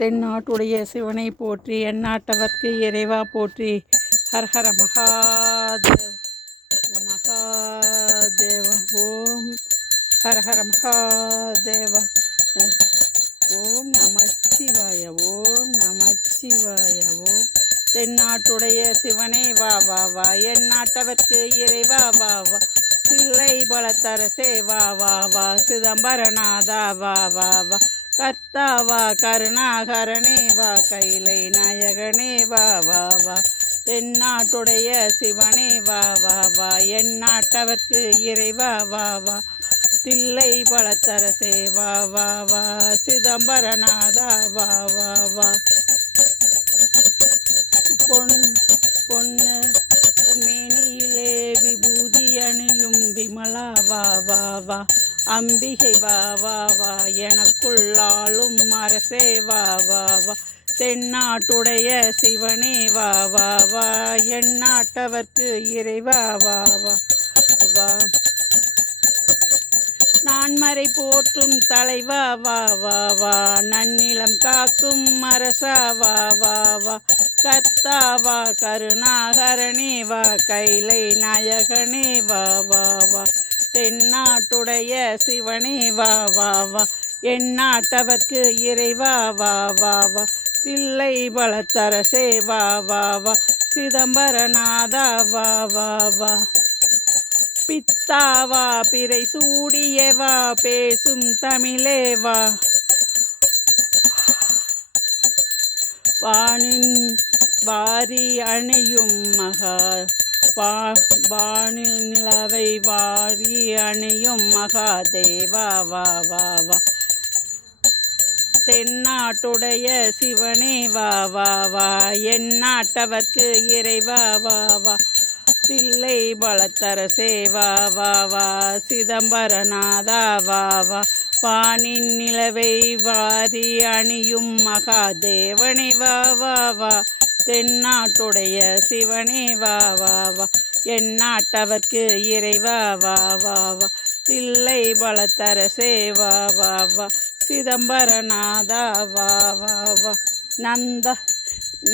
தென்னாட்டுடைய சிவனை போற்றி, எந்நாட்டவர்க்கு இறைவா போற்றி. ஹரஹர மகாதேவ மகாதேவ. ஓம் ஹரஹர மகாதேவ. ஓம் நமச்சிவாய. ஓம் நமச்சிவாய. ஓம் தென்னாட்டுடைய சிவனே வா வா வா, எந்நாட்டவர்க்கு இறைவா வா வா, தில்லை பலத்தரசே வா வா வா, சிதம்பரநாதா வா வா வா, கர்த்தாவா கருணாகரனே வா, கைலை நாயகனே வா வா வா, தென்னாட்டுடைய சிவனே வா வா வா, எந்நாட்டவர்க்கு இறைவா வா வா, தில்லை பலத்தரசே வா வா வா, சிதம்பரநாதா வா வா வா. பொன்னு மேனியிலே விபூதி அணியும் விமலா வா வா வா, அம்பிகை வா வா வா, எனக்குள்ளாளும் அரசே வா வா வா, தென்னாட்டுடைய சிவனே வா வா வா, எந்நாட்டவர்க்கு இறைவா வா வா வா, நான்மறை போற்றும் தலைவா வா வா வா, நன்னிலம் காக்கும் அரசா வா வா வா, கர்த்தாவா கருணாகரனே வா, கைலை நாயகனே வா வா வா, தென்னாட்டுடைய சிவனே வா வா வா, எந்நாட்டவர்க்கு இறைவா வா வா வா, தில்லை பலத்தரசே வா வா வா, சிதம்பரநாதா வா வா வா, பித்தாவா பிறை சூடியவா, பேசும் தமிழேவா, வானின் வாரி அணியும் மகா வானில் நிலவை வாரி அணியும் மகாதேவா வா வா வா, தென்னாட்டுடைய சிவனே வா வா வா, எந்நாட்டவர்க்கு இறைவா வா வா, தில்லை பலத்தரசே வா வா வா, சிதம்பரநாதா வா வா, வானின் நிலவை வாரி அணியும் மகாதேவனே வா வா வா, தென்னாட்டுடைய சிவனே வா வா வா, எந்நாட்டவர்க்கு இறைவா வா வா வா, தில்லை பலத்தரசே வா வா வா, சிதம்பரநாதா வா வா வா.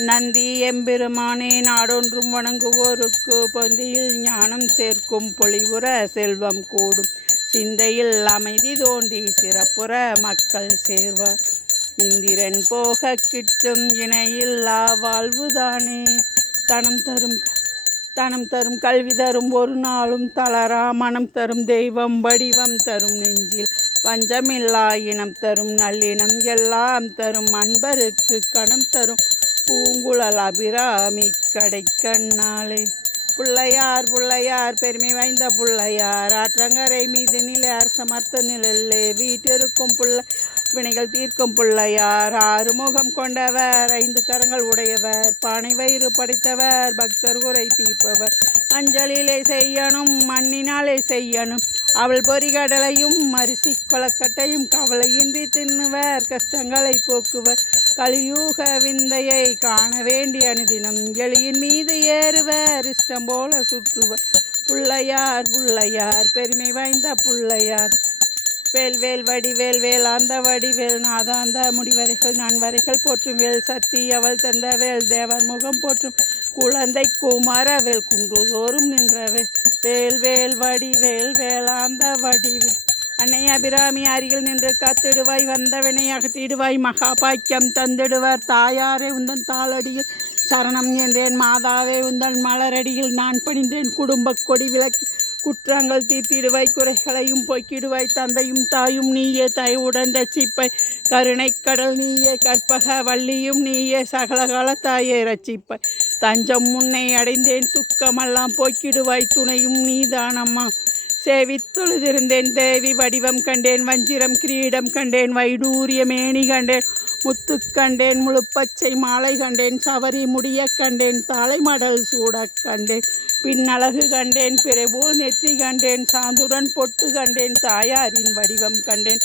நந்தி எம்பெருமானே, நாடொன்றும் வணங்குவோருக்கு பொந்தியில் ஞானம் சேர்க்கும், பொலிவுற செல்வம் கூடும், சிந்தையில் அமைதி தோன்றி சிறப்புற மக்கள் சேர்வார், இந்திரன் போக கிட்டும் இணையில்லா வாழ்வுதானே, தனம் தரும் கல்வி தரும், ஒரு நாளும் தளரா மனம் தரும், தெய்வம் வடிவம் தரும், நெஞ்சில் பஞ்சமில்லா இனம் தரும், நல்லினம் எல்லாம் தரும், அன்பருக்கு கணம் தரும், பூங்குழல் அபிராமி கடை கண்ணாலே. புள்ளையார் புள்ளையார் பெருமை வாய்ந்த புள்ளையார், ஆற்றங்கரை மீது நிலையார் சமர்த்த நிழலே வீட்டிருக்கும் புள்ளை, வினைகள் தீர்க்கும் புள்ளையார், ஆறுமுகம் கொண்டவர், 5 கரங்கள் உடையவர், பானை வயிறு படைத்தவர், பக்தர் குறை தீர்ப்பவர், மஞ்சளிலே செய்யணும் மண்ணினாலே செய்யணும், அவள் பொறிகடலையும் அரிசி கொலக்கட்டையும், கவலையின்றி தின்னுவர், கஷ்டங்களை போக்குவர், கலியூக விந்தையை காண வேண்டிய அனுதினம், எளியின் மீது ஏறுவர், இஷ்டம் போல சுற்றுவர், புள்ளையார் புள்ளையார் பெருமை வாய்ந்த புள்ளையார், வேல்வேல் வடிவேல் வேலாந்த வடிவேல், நாதாந்த முடிவரைகள் நான் வரைகள் போற்றும் வேல், சக்தி அவள் தந்த வேல், தேவர் முகம் போற்றும் குழந்தை குமார வேல், குன்றுதோறும் நின்றவேல், வேல்வேல் வடிவேல் வேலாந்த வடிவேல், அன்னை அபிராமி அருகில் நின்று காத்திடுவாய், வந்தவனை அகத்திடுவாய், மகாபாக்கியம் தந்திடுவார், தாயாரே உந்தன் தாளடியில் சரணம் என்றேன், மாதாவே உந்தன் மலரடியில் நான் பணிந்தேன், குடும்ப கொடி விளக்கி குற்றங்கள் தீர்த்திடுவாய், குறைகளையும் போக்கிடுவாய், தந்தையும் தாயும் நீயே, தயவுடன் ரட்சிப்பாய், கருணை கடல் நீயே, கற்பக வள்ளியும் நீயே, சகலகால தாயே ரட்சிப்பாய், தஞ்சம் முன்னை அடைந்தேன், துக்கமெல்லாம் போக்கிடுவாய், துணையும் நீதானம்மா, சேவித்தொழுதிருந்தேன், தேவி வடிவம் கண்டேன், வஞ்சிரம் கிரீடம் கண்டேன், வைடூரிய மேனி கண்டேன், முத்து கண்டேன், முழு பச்சை மாலை கண்டேன், சவரி முடிய கண்டேன், தலைமடல் சூட கண்டேன், பின்னழகு கண்டேன், பிறைபோல் நெற்றி கண்டேன், சாந்துடன் பொட்டு கண்டேன், தாயாரின் வடிவம் கண்டேன்,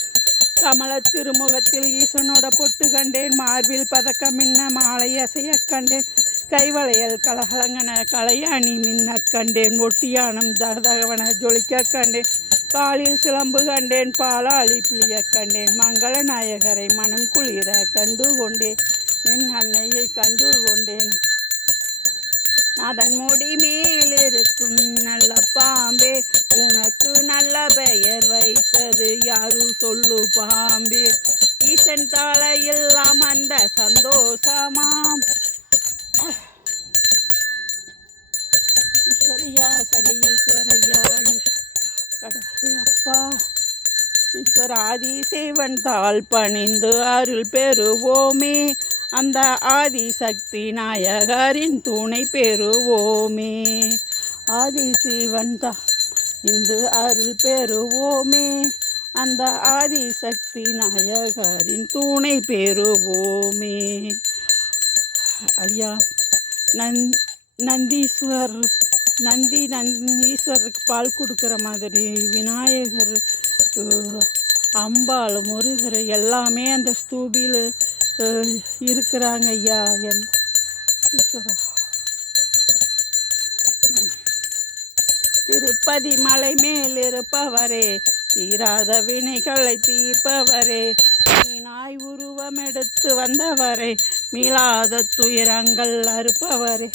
கமல திருமுகத்தில் ஈசனோட பொட்டு கண்டேன், மார்பில் பதக்கமின்ன மாலை அசைய கண்டேன், கைவளையல் கலகலங்கன கலையாணி மின்ன கண்டேன், ஒட்டியானம் தகதகவன ஜொலிக்க கண்டேன், காலில் சிலம்பு கண்டேன், பாலாளி புளிய கண்டேன், மங்கள நாயகரை மனம் குளிர கண்டு கொண்டேன், என் அன்னையை கண்டு கொண்டேன். அதன் முடி மேலிருக்கும் நல்ல பாம்பே, உனக்கு நல்ல பெயர் வைத்தது யாரு சொல்லு பாம்பே. ஈசன் தலையில் அமர்ந்த சந்தோஷமாம். ஈஸ்வரையா சடி ஈஸ்வரையா கடவுளே அப்பா. ஈஸ்வர ஆதிசேவன் தாள் பணிந்து அருள் பெறுவோமே, அந்த ஆதிசக்தி நாயகரின் துணை பெறுவோமே. ஆதிசிவன் தாள் இந்து அருள் பெறுவோமே, அந்த ஆதிசக்தி நாயகரின் துணை பெறுவோமே. ஐயா நந்தீஸ்வருக்கு பால் கொடுக்குற மாதிரி விநாயகர், அம்பாள், முருகர் எல்லாமே அந்த ஸ்தூபியில் இருக்கிறாங்க ஐயா. ஈஸ்வரா திருப்பதி மலை மேல் இருப்பவரே, தீராத வினைகளை தீர்ப்பவரே, மீனாய் உருவம் எடுத்து வந்தவரே, மீளாத துயரங்கள் அறுப்பவரே,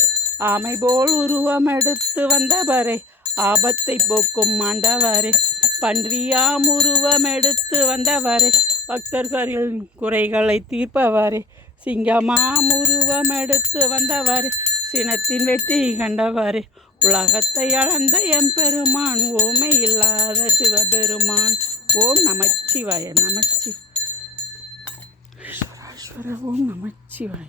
ஆமை போல் உருவம் எடுத்து வந்தவரே, ஆபத்தை போக்கும் ஆண்டவரே, பன்றியாம் உருவம் எடுத்து வந்தவரே, பக்தர்களின் குறைகளை தீர்ப்பவரே, சிங்கமாம் உருவம் எடுத்து வந்தவரே, சினத்தின் வெற்றி கண்டவரே, உலகத்தை அளந்த எம்பெருமான், ஓமை இல்லாத சிவபெருமான். ஓம் நமச்சிவாய. நமச்சிவாய. ஓம் நமச்சிவாய.